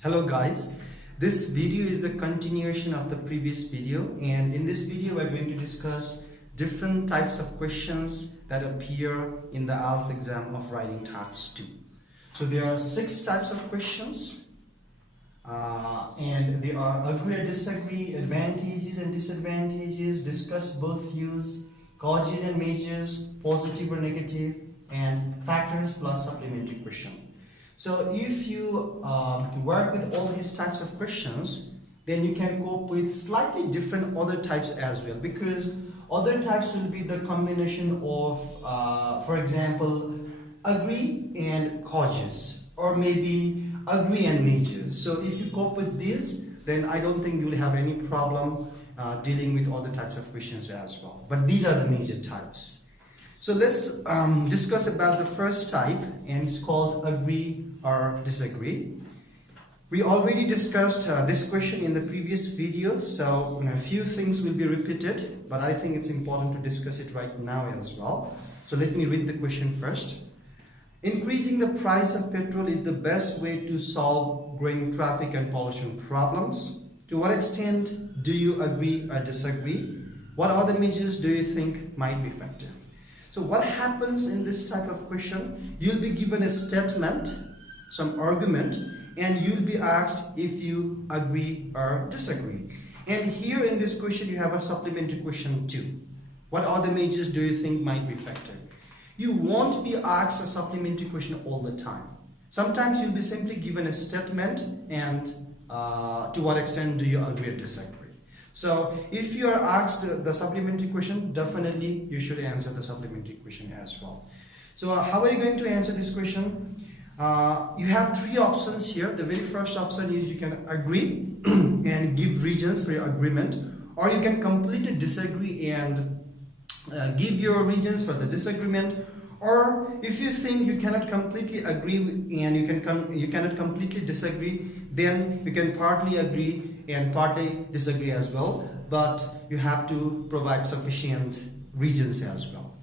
Hello guys, this video is the continuation of the previous video, and in this video we're going to discuss different types of questions that appear in the IELTS exam of writing task 2. So there are 6 types of questions and they are agree or disagree, advantages and disadvantages, discuss both views, causes and measures, positive or negative, and factors plus supplementary question. So if you work with all these types of questions, then you can cope with slightly different other types as well, because other types will be the combination of, for example, agree and causes, or maybe agree and measures. So if you cope with this, then I don't think you'll have any problem dealing with other types of questions as well. But these are the major types. So let's discuss about the first type, and it's called agree or disagree. We already discussed this question in the previous video, so a few things will be repeated, but I think it's important to discuss it right now as well. So let me read the question first. Increasing the price of petrol is the best way to solve growing traffic and pollution problems. To what extent do you agree or disagree? What other measures do you think might be effective? So what happens in this type of question? You'll be given a statement, some argument, and you'll be asked if you agree or disagree. And here in this question, you have a supplementary question too. What other measures do you think might be effective? You won't be asked a supplementary question all the time. Sometimes you'll be simply given a statement and to what extent do you agree or disagree. So if you are asked the supplementary question, definitely you should answer the supplementary question as well. So how are you going to answer this question? You have 3 options here. The very first option is you can agree and give reasons for your agreement, or you can completely disagree and give your reasons for the disagreement. Or if you think you cannot completely agree and you cannot completely disagree, then you can partly agree and partly disagree as well, but you have to provide sufficient reasons as well.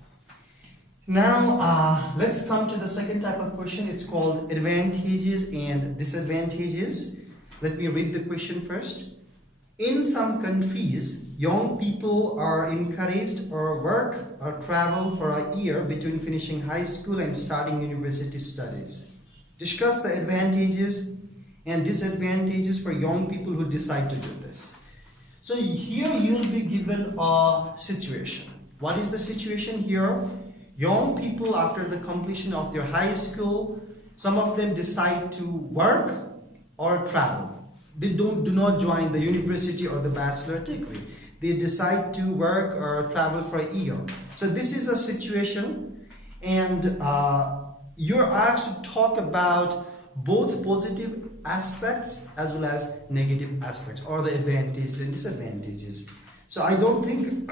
Now let's come to the second type of question. It's called advantages and disadvantages. Let me read the question first. In some countries, young people are encouraged or work or travel for a year between finishing high school and starting university studies. Discuss the advantages and disadvantages for young people who decide to do this. So here you'll be given a situation. What is the situation here? Young people, after the completion of their high school, some of them decide to work or travel. They do not join the university or the bachelor degree. They decide to work or travel for a year. So this is a situation, and you're asked to talk about both positive aspects as well as negative aspects, or the advantages and disadvantages. So I don't think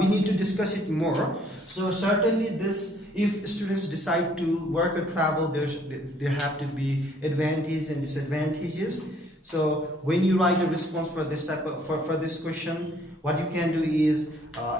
we need to discuss it more. So certainly this, if students decide to work or travel, there have to be advantages and disadvantages. So when you write a response for this type of for this question, what you can do is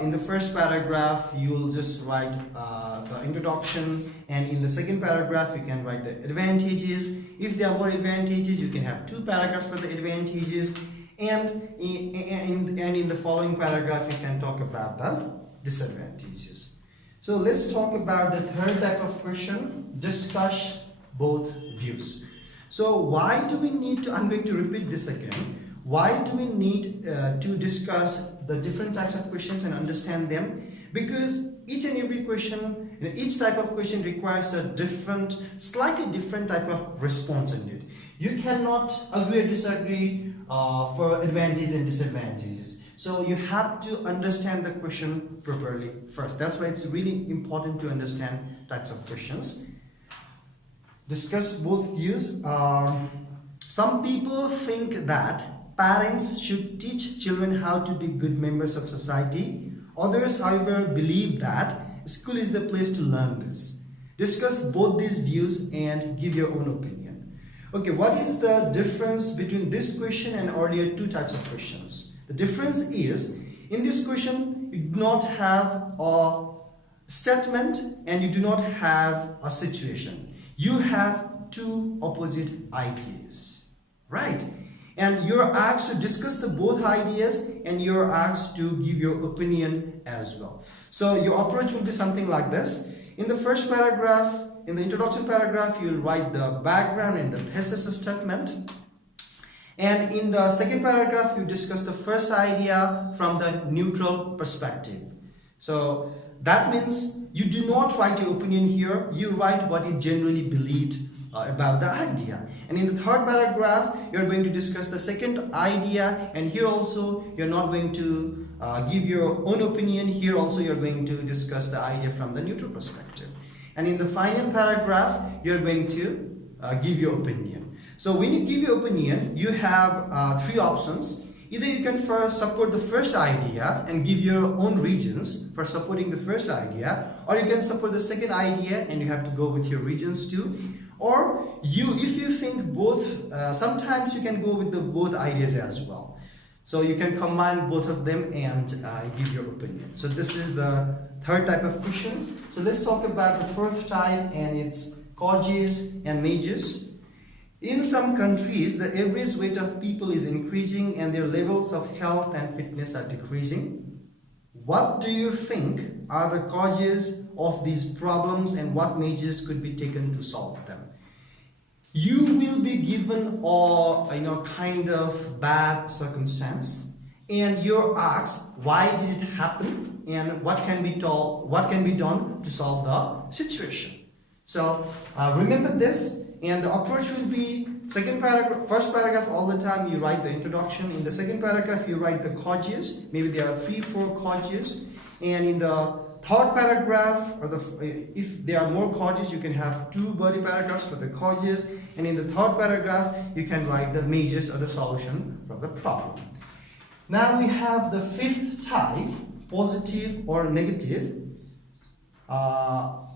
in the first paragraph you'll just write the introduction, and in the second paragraph you can write the advantages. If there are more advantages, you can have 2 paragraphs for the advantages, and in the following paragraph you can talk about the disadvantages. So let's talk about the third type of question. Discuss both views. So why do we need to, I'm going to repeat this again, why do we need to discuss the different types of questions and understand them? Because each and every question, each type of question requires a different, slightly different type of response in it. You cannot agree or disagree for advantages and disadvantages. So you have to understand the question properly first. That's why it's really important to understand types of questions. Discuss both views. Some people think that parents should teach children how to be good members of society. Others, however, believe that school is the place to learn this. Discuss both these views and give your own opinion. Okay, what is the difference between this question and earlier 2 types of questions? The difference is, in this question, you do not have a statement and you do not have a situation. You have two opposite ideas, right? And you're asked to discuss the both ideas, and you're asked to give your opinion as well. So your approach will be something like this. In the first paragraph, in the introduction paragraph, you'll write the background and the thesis statement. And in the second paragraph, you discuss the first idea from the neutral perspective. So that means you do not write your opinion here, you write what is generally believed about the idea. And in the third paragraph, you're going to discuss the second idea, and here also you're not going to give your own opinion. Here also you're going to discuss the idea from the neutral perspective. And in the final paragraph, you're going to give your opinion. So when you give your opinion, you have three options. Either you can first support the first idea and give your own reasons for supporting the first idea, or you can support the second idea and you have to go with your reasons too. Or if you think both, sometimes you can go with the both ideas as well. So you can combine both of them and give your opinion. So this is the third type of question. So let's talk about the fourth type, and it's causes and measures. In some countries, the average weight of people is increasing and their levels of health and fitness are decreasing. What do you think are the causes of these problems, and what measures could be taken to solve them? You will be given a kind of bad circumstance, and you're asked why did it happen and what can be done to solve the situation. So remember this, and the approach will be first paragraph all the time you write the introduction. In the second paragraph you write the causes. Maybe there are 3-4 causes, and in the third paragraph, or if there are more causes, you can have 2 body paragraphs for the causes, and in the third paragraph you can write the measures or the solution for the problem. Now we have the fifth type, positive or negative.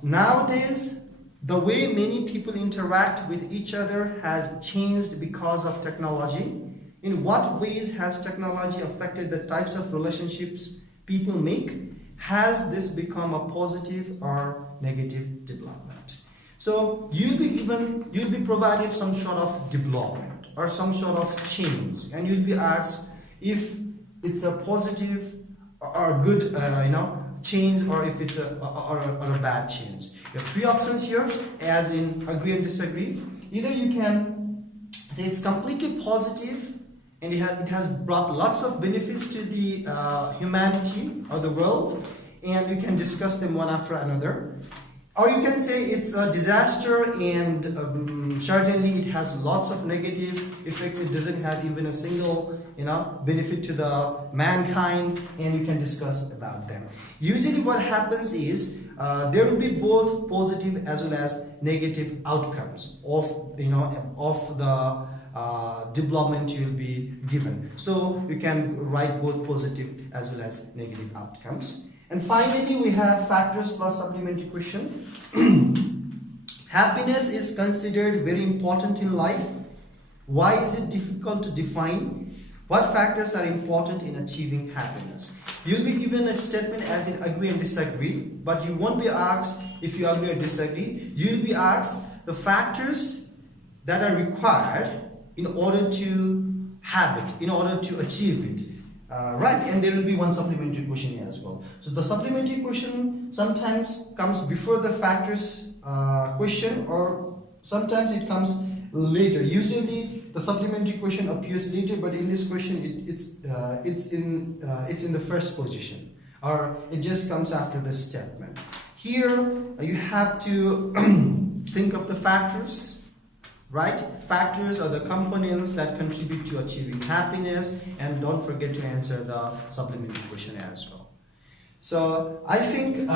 Nowadays, the way many people interact with each other has changed because of technology. In what ways has technology affected the types of relationships people make? Has this become a positive or negative development? So you'll be provided some sort of development or some sort of change, and you'll be asked if it's a positive or good change, or if it's a bad change. There are 3 options here, as in agree and disagree. Either you can say it's completely positive and it has brought lots of benefits to the humanity or the world, and you can discuss them one after another. Or you can say it's a disaster and certainly it has lots of negative effects. It doesn't have even a single benefit to the mankind, and you can discuss about them. Usually what happens is there will be both positive as well as negative outcomes of the development you will be given. So you can write both positive as well as negative outcomes. And finally, we have factors plus supplementary question. Happiness is considered very important in life. Why is it difficult to define? What factors are important in achieving happiness? You'll be given a statement as in agree and disagree, but you won't be asked if you agree or disagree. You'll be asked the factors that are required in order to have it, in order to achieve it. Right, and there will be one supplementary question here as well. So the supplementary question sometimes comes before the factors question, or sometimes it comes later. Usually the supplementary question appears later, but in this question it's in the first position, or it just comes after the statement. Here you have to think of the factors. Right? Factors are the components that contribute to achieving happiness, and don't forget to answer the supplementary question as well. So I think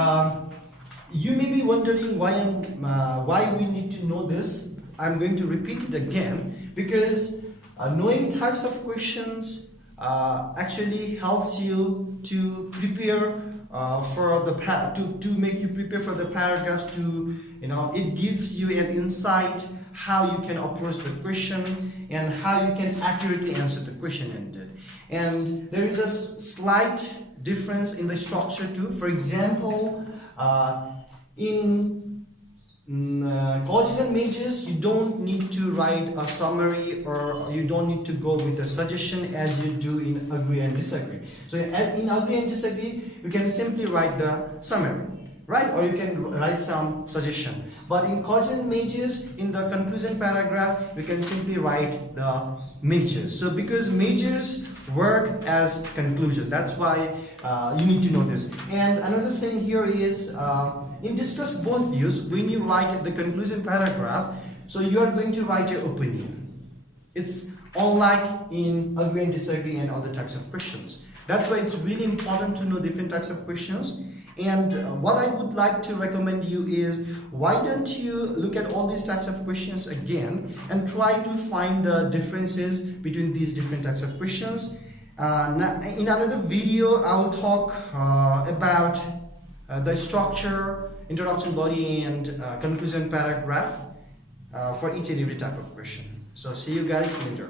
you may be wondering why we need to know this. I'm going to repeat it again because knowing types of questions actually helps you to prepare to make you prepare for the paragraphs. It gives you an insight how you can approach the question and how you can accurately answer the question ended. And there is a slight difference in the structure too. For example, in colleges and majors, you don't need to write a summary or you don't need to go with a suggestion as you do in agree and disagree. So in agree and disagree, you can simply write the summary, right? Or you can write some suggestion. But in colleges and majors, in the conclusion paragraph, you can simply write the majors. So because majors work as conclusion, that's why you need to know this. And another thing here is in discuss both views, when you write the conclusion paragraph, so you are going to write your opinion. It's unlike in agree and disagree and other types of questions. That's why it's really important to know different types of questions. And what I would like to recommend you is, why don't you look at all these types of questions again and try to find the differences between these different types of questions. In another video, I will talk about the structure, introduction, body, and conclusion paragraph for each and every type of question. So see you guys later.